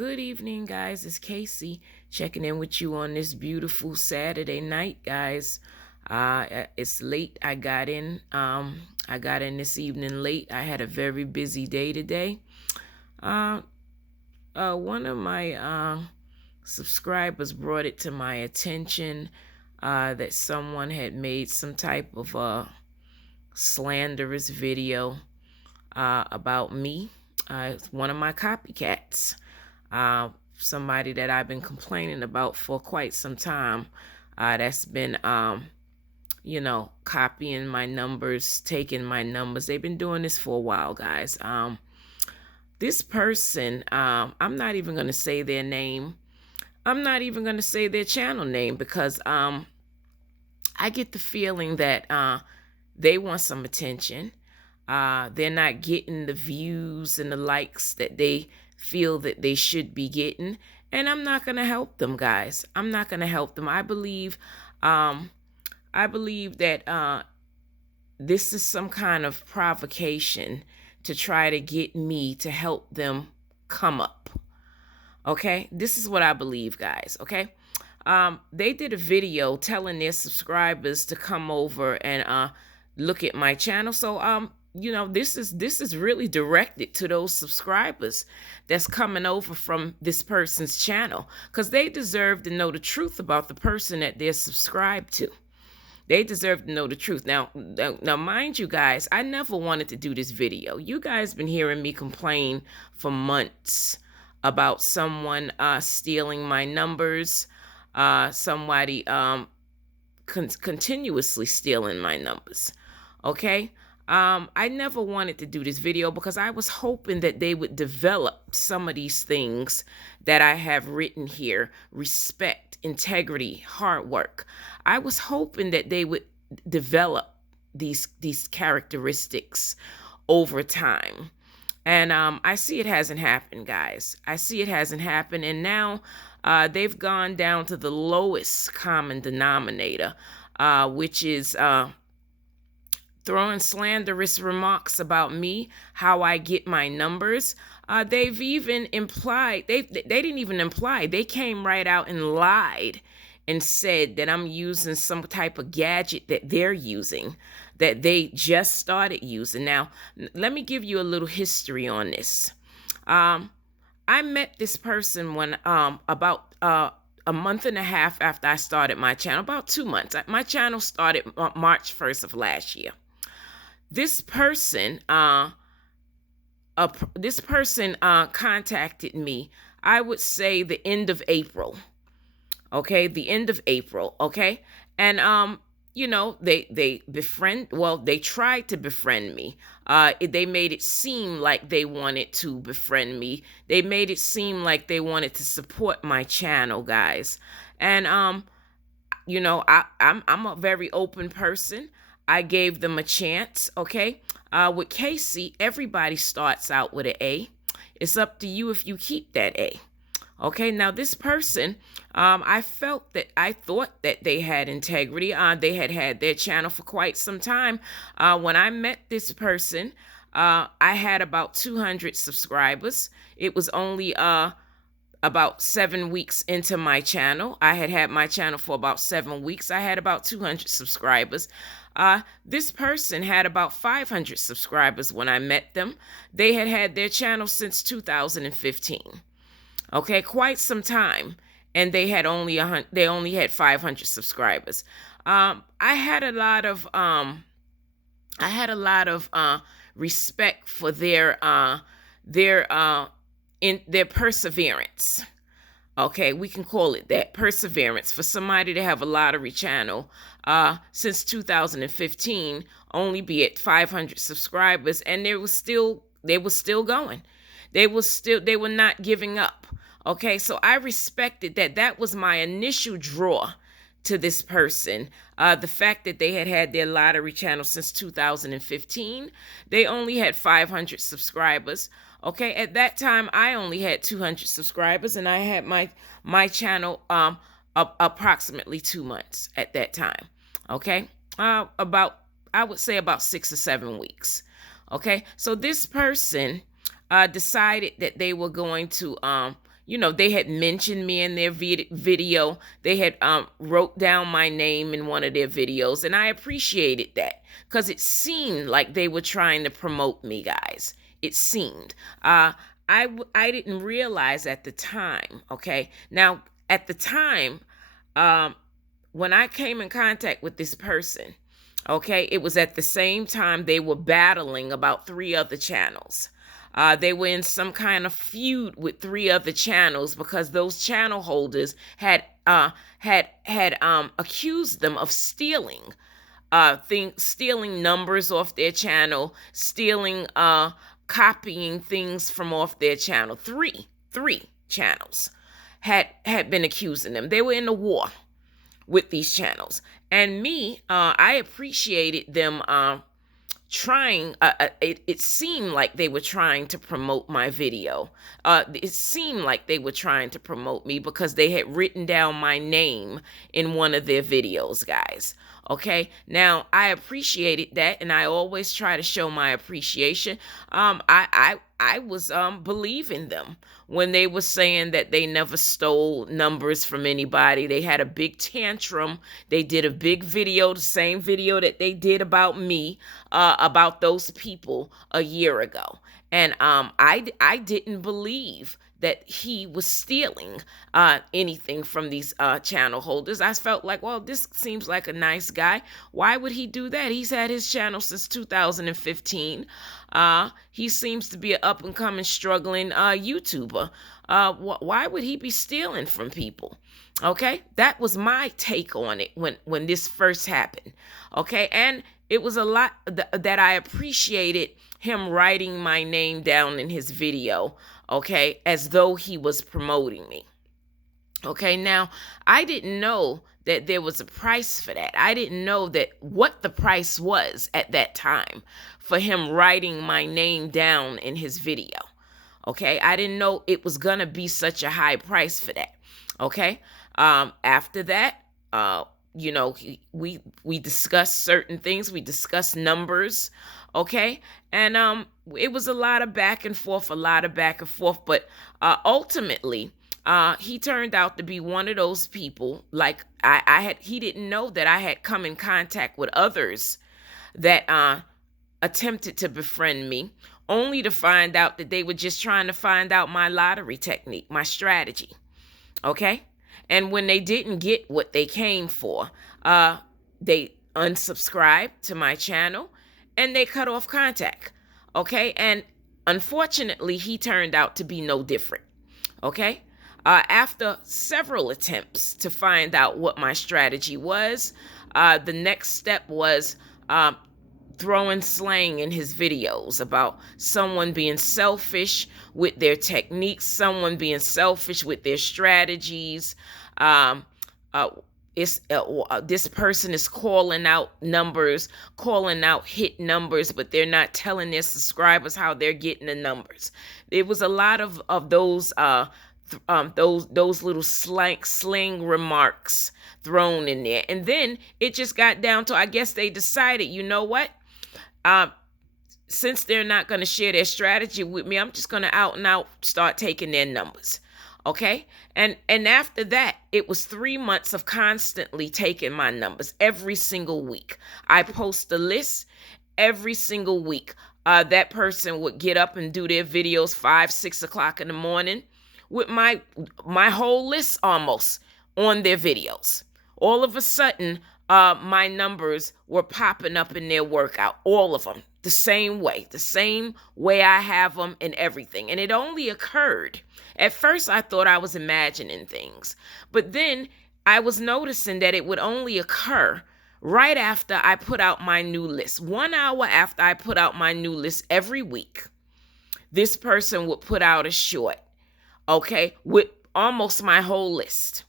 Good evening, guys. It's Casey checking in with you on this beautiful Saturday night, guys. It's late. I got in this evening late. I had a very busy day today. Uh, One of my subscribers brought it to my attention that someone had made some type of slanderous video about me. It's one of my copycats. Somebody that I've been complaining about for quite some time. That's been, copying my numbers, taking my numbers. They've been doing this for a while, guys. This person, I'm not even going to say their name. I'm not even going to say their channel name because I get the feeling that they want some attention. They're not getting the views and the likes that they feel that they should be getting. And I'm not going to help them, guys. I'm not going to help them. I believe that this is some kind of provocation to try to get me to help them come up. Okay? This is what I believe, guys. Okay? They did a video telling their subscribers to come over and look at my channel. So this is really directed to those subscribers that's coming over from this person's channel, because they deserve to know the truth about the person that they're subscribed to. They deserve to know the truth. Now, mind you, guys, I never wanted to do this video. You guys been hearing me complain for months about someone stealing my numbers, somebody continuously stealing my numbers. Okay? I never wanted to do this video because I was hoping that they would develop some of these things that I have written here: respect, integrity, hard work. I was hoping that they would develop these characteristics over time. And I see it hasn't happened, guys. I see it hasn't happened. And now they've gone down to the lowest common denominator, which is throwing slanderous remarks about me, how I get my numbers. They've even implied, they didn't even imply, they came right out and lied and said that I'm using some type of gadget that they're using, that they just started using. Now, let me give you a little history on this. I met this person when about a month and a half after I started my channel, about 2 months. My channel started March 1st of last year. This person contacted me, I would say the end of April. Okay, the end of April. Okay, and they tried to befriend me. They made it seem like they wanted to befriend me. They made it seem like they wanted to support my channel, guys. And I'm a very open person. I gave them a chance, okay? With Casey, everybody starts out with an A. It's up to you if you keep that A. Okay, now this person, I thought that they had integrity. They had their channel for quite some time. When I met this person, I had about 200 subscribers. It was only about 7 weeks into my channel. I had my channel for about 7 weeks. I had about 200 subscribers. This person had about 500 subscribers when I met them. They had their channel since 2015. Okay, quite some time, and they only had 500 subscribers. I had a lot of respect for their perseverance. Okay, we can call it that, perseverance. For somebody to have a lottery channel since 2015, only be at 500 subscribers, and they were still going. They were not giving up. Okay, so I respected that. That was my initial draw to this person. The fact that they had their lottery channel since 2015. They only had 500 subscribers. Okay, at that time, I only had 200 subscribers, and I had my channel approximately 2 months at that time. Okay, I would say about 6 or 7 weeks. Okay, so this person decided that they were going to they had mentioned me in their video. They had wrote down my name in one of their videos, and I appreciated that because it seemed like they were trying to promote me, guys. It seemed. I didn't realize at the time. Okay, now at the time, when I came in contact with this person, okay, it was at the same time they were battling about 3 other channels. They were in some kind of feud with 3 other channels because those channel holders had accused them of stealing stealing numbers off their channel, stealing copying things from off their channel. Three channels had been accusing them. They were in a war with these channels. And me, I appreciated them trying. It seemed like they were trying to promote my video. It seemed like they were trying to promote me because they had written down my name in one of their videos, guys. Okay, now I appreciated that, and I always try to show my appreciation. I was believing them when they were saying that they never stole numbers from anybody. They had a big tantrum. They did a big video, the same video that they did about me, about those people a year ago. And I didn't believe that he was stealing anything from these channel holders. I felt like, well, this seems like a nice guy. Why would he do that? He's had his channel since 2015. He seems to be an up-and-coming, struggling YouTuber. Why would he be stealing from people? Okay, that was my take on it when this first happened. Okay, and it was a lot that I appreciated him writing my name down in his video, okay, as though he was promoting me. Okay, now, I didn't know that there was a price for that. I didn't know that what the price was at that time for him writing my name down in his video. Okay, I didn't know it was gonna be such a high price for that. Okay, after that, we discussed certain things. We discussed numbers, okay, and it was a lot of back and forth, but ultimately, he turned out to be one of those people. Like he didn't know that I had come in contact with others that attempted to befriend me, only to find out that they were just trying to find out my lottery technique, my strategy, okay. And when they didn't get what they came for, they unsubscribed to my channel and they cut off contact. Okay. And unfortunately, he turned out to be no different. Okay. After several attempts to find out what my strategy was, the next step was throwing slang in his videos about someone being selfish with their techniques, someone being selfish with their strategies. This person is calling out numbers, calling out hit numbers, but they're not telling their subscribers how they're getting the numbers. There was a lot of those little slang remarks thrown in there. And then it just got down to, I guess they decided, you know what? Since they're not going to share their strategy with me, I'm just going to out and out start taking their numbers. Okay. And after that, it was 3 months of constantly taking my numbers every single week. I post a list every single week. That person would get up and do their videos 5, 6 o'clock in the morning with my whole list almost on their videos. All of a sudden, my numbers were popping up in their workout, all of them, the same way I have them and everything. And it only occurred. At first, I thought I was imagining things, but then I was noticing that it would only occur right after I put out my new list. 1 hour after I put out my new list every week, this person would put out a short, okay, with almost my whole list.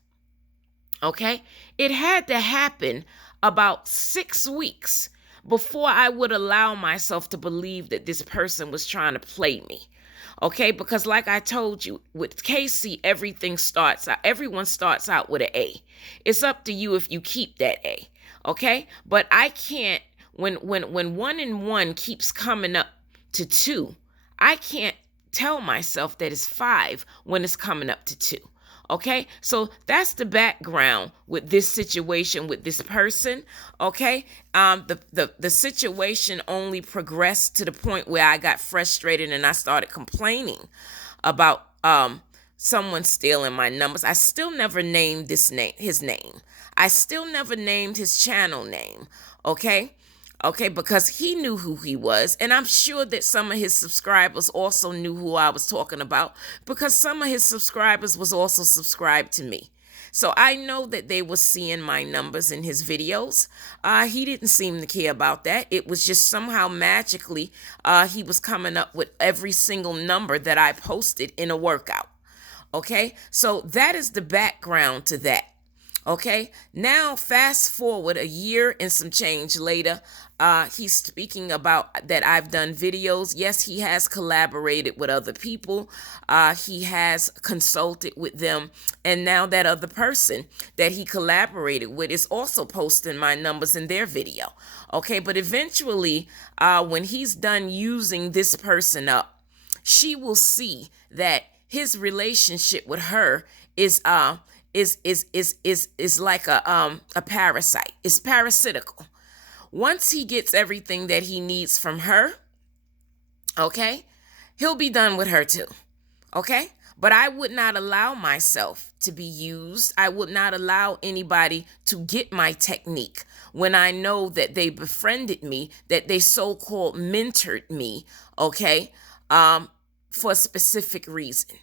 Okay, it had to happen about 6 weeks before I would allow myself to believe that this person was trying to play me. Okay, because like I told you, with Casey, everyone starts out with an A. It's up to you if you keep that A. Okay, but I can't, when 1 and 1 keeps coming up to 2, I can't tell myself that it's 5 when it's coming up to 2. Okay, so that's the background with this situation with this person. Okay, the situation only progressed to the point where I got frustrated and I started complaining about someone stealing my numbers. I still never named his name. I still never named his channel name. Okay. Okay, because he knew who he was, and I'm sure that some of his subscribers also knew who I was talking about, because some of his subscribers was also subscribed to me. So I know that they were seeing my numbers in his videos. He didn't seem to care about that. It was just somehow magically he was coming up with every single number that I posted in a workout. Okay, so that is the background to that. Okay, now fast forward a year and some change later, he's speaking about that I've done videos. Yes, he has collaborated with other people. He has consulted with them. And now that other person that he collaborated with is also posting my numbers in their video. Okay, but eventually, when he's done using this person up, she will see that his relationship with her is like a parasite. It's parasitical. Once he gets everything that he needs from her, okay, he'll be done with her too. Okay? But I would not allow myself to be used. I would not allow anybody to get my technique when I know that they befriended me, that they so-called mentored me, okay, for a specific reason.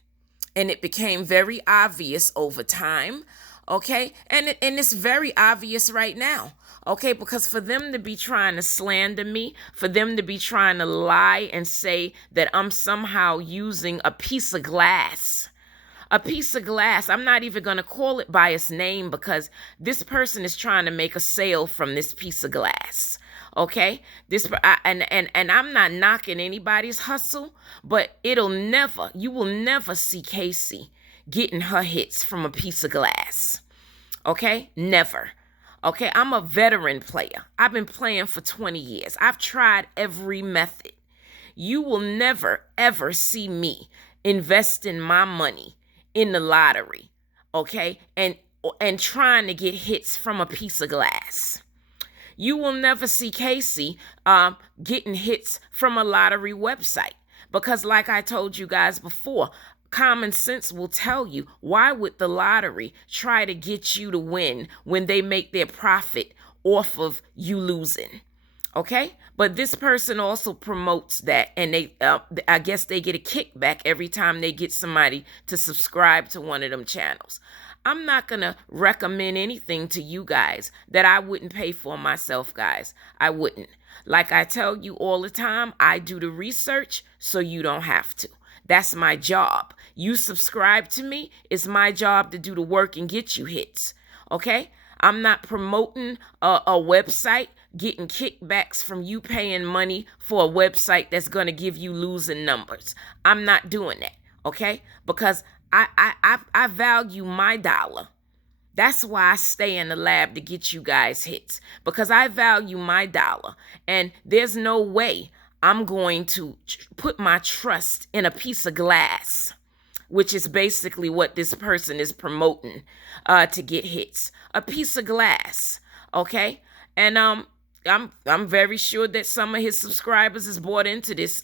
And it became very obvious over time, okay? And it's very obvious right now, okay? Because for them to be trying to slander me, for them to be trying to lie and say that I'm somehow using a piece of glass, I'm not even going to call it by its name, because this person is trying to make a sale from this piece of glass. Okay, and I'm not knocking anybody's hustle, but you will never see Casey getting her hits from a piece of glass. Okay, never. Okay, I'm a veteran player. I've been playing for 20 years. I've tried every method. You will never, ever see me investing my money in the lottery, okay, and trying to get hits from a piece of glass. You will never see Casey getting hits from a lottery website, because like I told you guys before, common sense will tell you, why would the lottery try to get you to win when they make their profit off of you losing? Okay, but this person also promotes that, and I guess they get a kickback every time they get somebody to subscribe to one of them channels. I'm not going to recommend anything to you guys that I wouldn't pay for myself, guys. I wouldn't. Like I tell you all the time, I do the research so you don't have to. That's my job. You subscribe to me, it's my job to do the work and get you hits. Okay? I'm not promoting a website, getting kickbacks from you paying money for a website that's going to give you losing numbers. I'm not doing that. Okay? Because I value my dollar. That's why I stay in the lab to get you guys hits, because I value my dollar. And there's no way I'm going to put my trust in a piece of glass, which is basically what this person is promoting to get hits. A piece of glass, okay? And I'm very sure that some of his subscribers is bought into this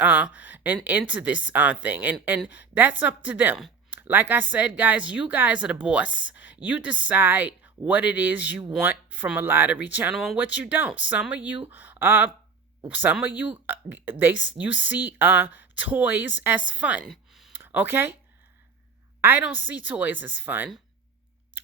thing, and that's up to them. Like I said, guys, you guys are the boss. You decide what it is you want from a lottery channel and what you don't. Some of you you see toys as fun. Okay? I don't see toys as fun.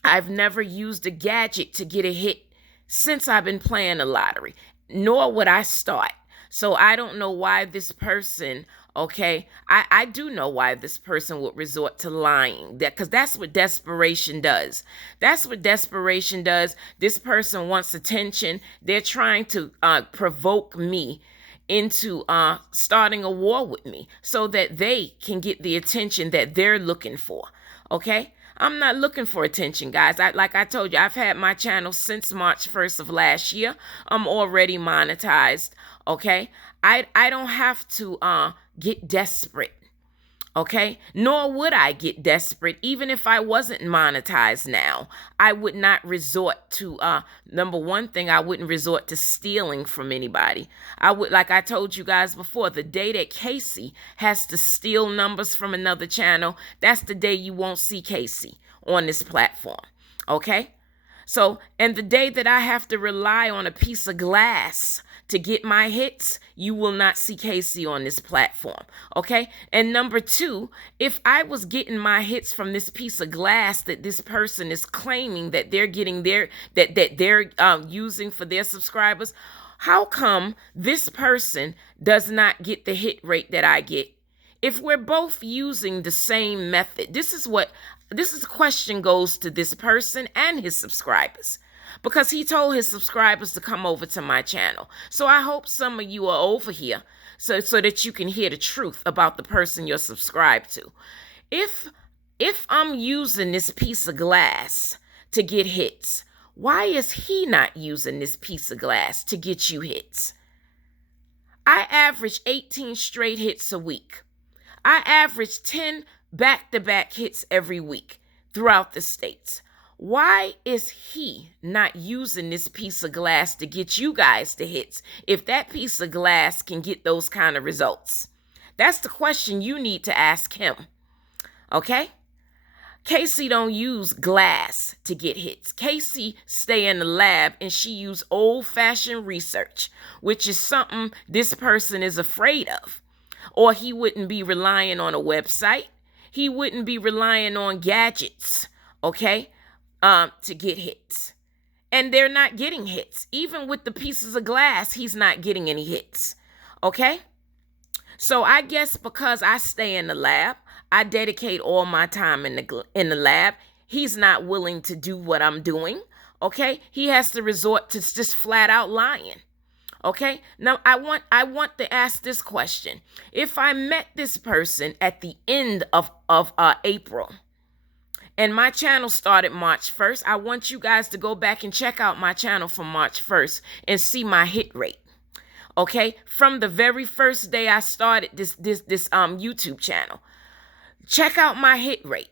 I've never used a gadget to get a hit since I've been playing the lottery, nor would I start. So I don't know why this person, okay, I do know why this person would resort to lying, because that's what desperation does. That's what desperation does. This person wants attention. They're trying to provoke me into starting a war with me so that they can get the attention that they're looking for, okay? I'm not looking for attention, guys. Like I told you, I've had my channel since March 1st of last year. I'm already monetized, okay? I don't have to get desperate, Okay, nor would I get desperate. Even if I wasn't monetized now, I would not resort to number one thing, I wouldn't resort to stealing from anybody. I would, like I told you guys before, the day that Casey has to steal numbers from another channel, that's the day you won't see Casey on this platform. Okay, so, and the day that I have to rely on a piece of glass to get my hits, you will not see Casey on this platform. Okay? And number two, if I was getting my hits from this piece of glass that this person is claiming that they're getting that they're using for their subscribers, how come this person does not get the hit rate that I get? If we're both using the same method, this is a question goes to this person and his subscribers, because he told his subscribers to come over to my channel. So I hope some of you are over here so that you can hear the truth about the person you're subscribed to. If I'm using this piece of glass to get hits, why is he not using this piece of glass to get you hits? I average 18 straight hits a week. I average 10 back-to-back hits every week throughout the states. Why is he not using this piece of glass to get you guys the hits if that piece of glass can get those kind of results? That's the question you need to ask him. Okay? Casey don't use glass to get hits. Casey stay in the lab and she use old-fashioned research, which is something this person is afraid of. Or he wouldn't be relying on a website. He wouldn't be relying on gadgets, okay, to get hits. And they're not getting hits. Even with the pieces of glass, he's not getting any hits, okay? So I guess because I stay in the lab, I dedicate all my time in the lab, he's not willing to do what I'm doing, okay? He has to resort to just flat out lying. Okay, now I want to ask this question. If I met this person at the end of April and my channel started March 1st, I want you guys to go back and check out my channel from March 1st and see my hit rate. Okay, from the very first day I started this YouTube channel. Check out my hit rate.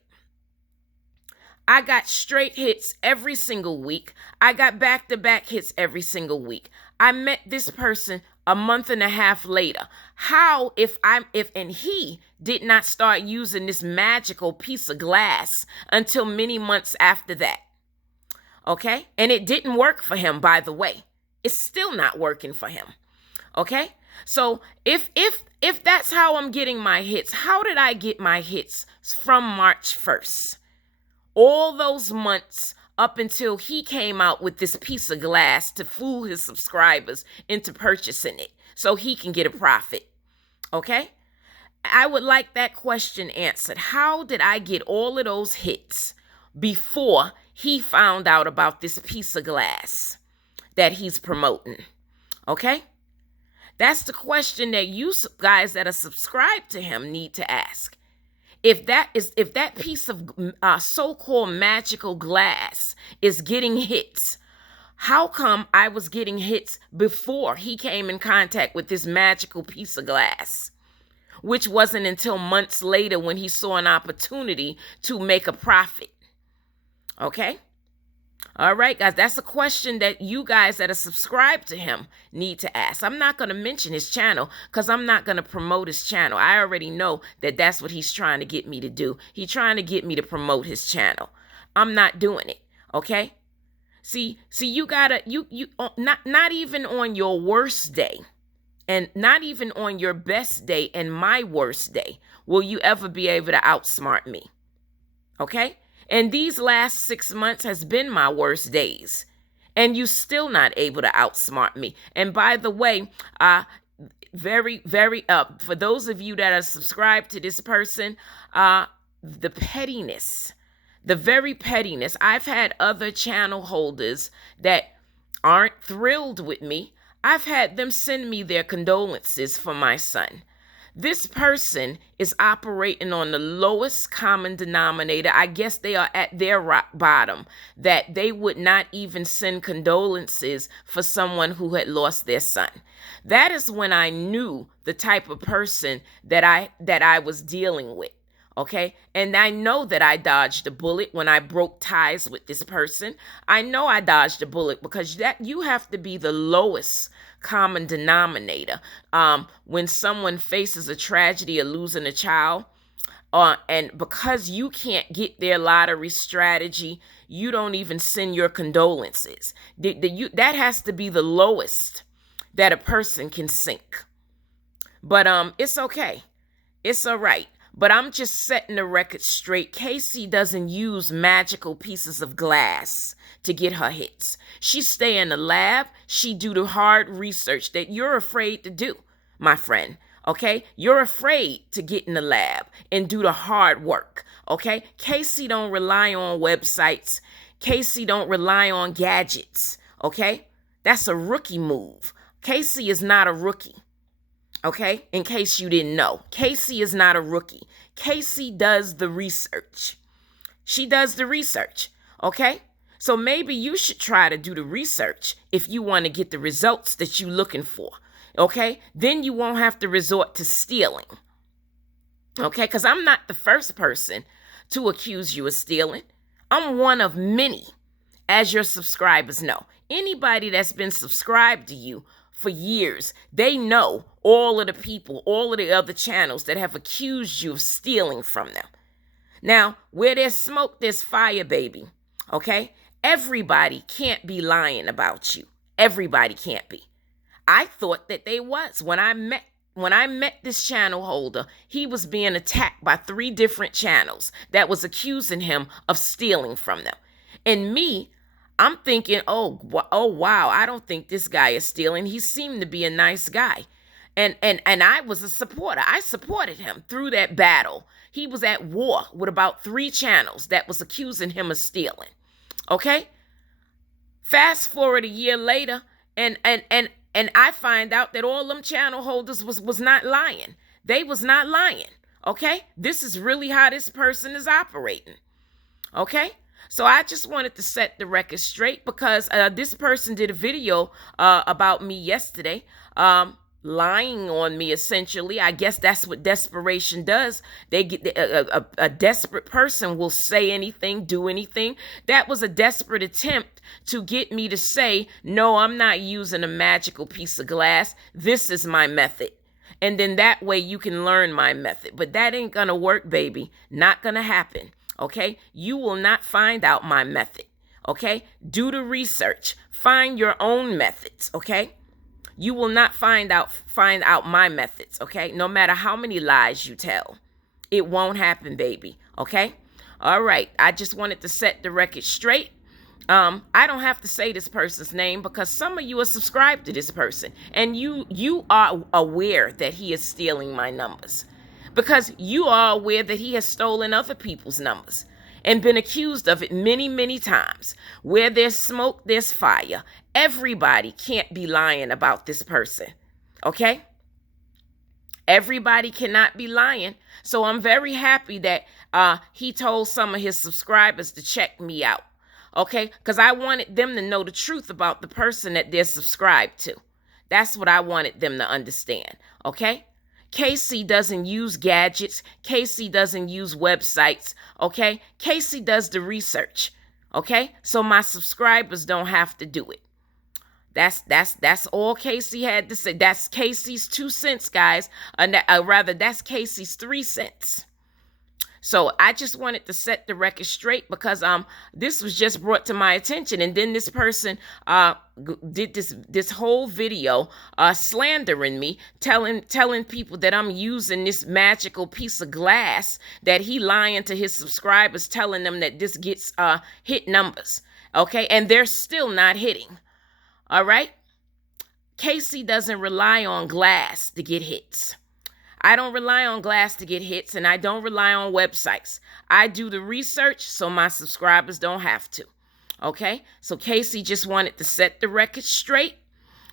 I got straight hits every single week. I got back-to-back hits every single week. I met this person a month and a half later. How, if he did not start using this magical piece of glass until many months after that. Okay? And it didn't work for him, by the way. It's still not working for him. Okay? So if that's how I'm getting my hits, how did I get my hits from March 1st? All those months up until he came out with this piece of glass to fool his subscribers into purchasing it so he can get a profit. Okay? I would like that question answered. How did I get all of those hits before he found out about this piece of glass that he's promoting? Okay? That's the question that you guys that are subscribed to him need to ask. If that piece of so-called magical glass is getting hits, how come I was getting hits before he came in contact with this magical piece of glass? Which wasn't until months later when he saw an opportunity to make a profit. Okay? All right, guys, that's a question that you guys that are subscribed to him need to ask. I'm not going to mention his channel because I'm not going to promote his channel. I already know that that's what he's trying to get me to do. He's trying to get me to promote his channel. I'm not doing it, okay? See, you gotta, not even on your worst day and not even on your best day and my worst day will you ever be able to outsmart me, okay? And these last 6 months has been my worst days. And you still not able to outsmart me. And by the way, very, very for those of you that are subscribed to this person, the pettiness, the very pettiness. I've had other channel holders that aren't thrilled with me. I've had them send me their condolences for my son. This person is operating on the lowest common denominator. I guess they are at their rock bottom, that they would not even send condolences for someone who had lost their son. That is when I knew the type of person that I was dealing with. Okay. And I know that I dodged a bullet when I broke ties with this person. I know I dodged a bullet because that you have to be the lowest common denominator. When someone faces a tragedy of losing a child, and because you can't get their lottery strategy, you don't even send your condolences. That has to be the lowest that a person can sink. But it's okay. It's all right. But I'm just setting the record straight. Casey doesn't use magical pieces of glass to get her hits. She stay in the lab. She do the hard research that you're afraid to do, my friend. Okay? You're afraid to get in the lab and do the hard work. Okay? Casey don't rely on websites. Casey don't rely on gadgets. Okay? That's a rookie move. Casey is not a rookie. Okay, in case you didn't know, Casey is not a rookie. Casey does the research. She does the research. Okay, so maybe you should try to do the research if you want to get the results that you're looking for. Okay, then you won't have to resort to stealing. Okay, because I'm not the first person to accuse you of stealing. I'm one of many, as your subscribers know. Anybody that's been subscribed to you for years, they know all of the people, all of the other channels that have accused you of stealing from them. Now, where there's smoke, there's fire, baby. Okay? Everybody can't be lying about you. Everybody can't be. I thought that they was. When I met this channel holder, he was being attacked by 3 different channels that was accusing him of stealing from them. And me, I'm thinking, oh wow, I don't think this guy is stealing. He seemed to be a nice guy. And I was a supporter. I supported him through that battle. He was at war with about 3 channels that was accusing him of stealing. Okay? Fast forward a year later, and I find out that all them channel holders was not lying. They was not lying. Okay? This is really how this person is operating. Okay? So I just wanted to set the record straight because this person did a video about me yesterday, lying on me essentially. I guess that's what desperation does. They get a desperate person will say anything, do anything. That was a desperate attempt to get me to say, no, I'm not using a magical piece of glass. This is my method. And then that way you can learn my method. But that ain't gonna work, baby. Not gonna happen. Okay, you will not find out my method. Okay, do the research. Find your own methods. Okay, you will not find out my methods. Okay, no matter how many lies you tell, it won't happen, baby. Okay, all right. I just wanted to set the record straight. I don't have to say this person's name because some of you are subscribed to this person, and you are aware that he is stealing my numbers. Because you are aware that he has stolen other people's numbers and been accused of it many, many times. Where there's smoke, there's fire. Everybody can't be lying about this person. Okay? Everybody cannot be lying. So I'm very happy that he told some of his subscribers to check me out. Okay? Because I wanted them to know the truth about the person that they're subscribed to. That's what I wanted them to understand. Okay? Casey doesn't use gadgets. Casey doesn't use websites. Okay? Casey does the research. Okay? So my subscribers don't have to do it. That's all Casey had to say. That's Casey's 2 cents, guys. Rather, that's Casey's 3 cents. So I just wanted to set the record straight because this was just brought to my attention, and then this person did this whole video slandering me, telling people that I'm using this magical piece of glass, that he lying to his subscribers, telling them that this gets hit numbers. Okay, and they're still not hitting. All right, Casey doesn't rely on glass to get hits. I don't rely on glass to get hits, and I don't rely on websites. I do the research so my subscribers don't have to. Okay? So Casey just wanted to set the record straight.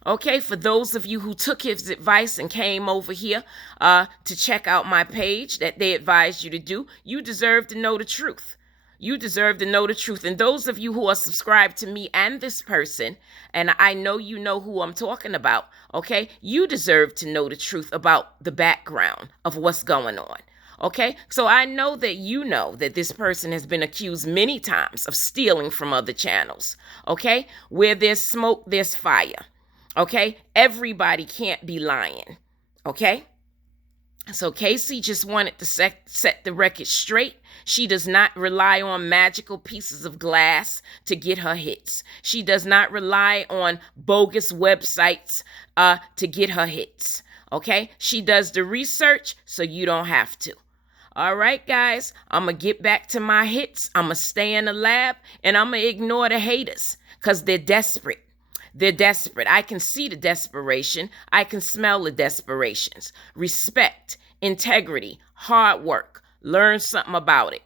Okay, for those of you who took his advice and came over here to check out my page that they advised you to do, you deserve to know the truth. You deserve to know the truth. And those of you who are subscribed to me and this person, and I know you know who I'm talking about, okay, you deserve to know the truth about the background of what's going on. Okay, so I know that you know that this person has been accused many times of stealing from other channels. Okay, where there's smoke, there's fire. Okay, everybody can't be lying. Okay, so Casey just wanted to set the record straight. She does not rely on magical pieces of glass to get her hits. She does not rely on bogus websites to get her hits. Okay, she does the research so you don't have to. All right, guys, I'm going to get back to my hits. I'm going to stay in the lab, and I'm going to ignore the haters because they're desperate. They're desperate. I can see the desperation. I can smell the desperations. Respect, integrity, hard work. Learn something about it.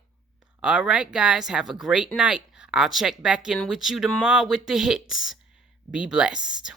All right, guys, have a great night. I'll check back in with you tomorrow with the hits. Be blessed.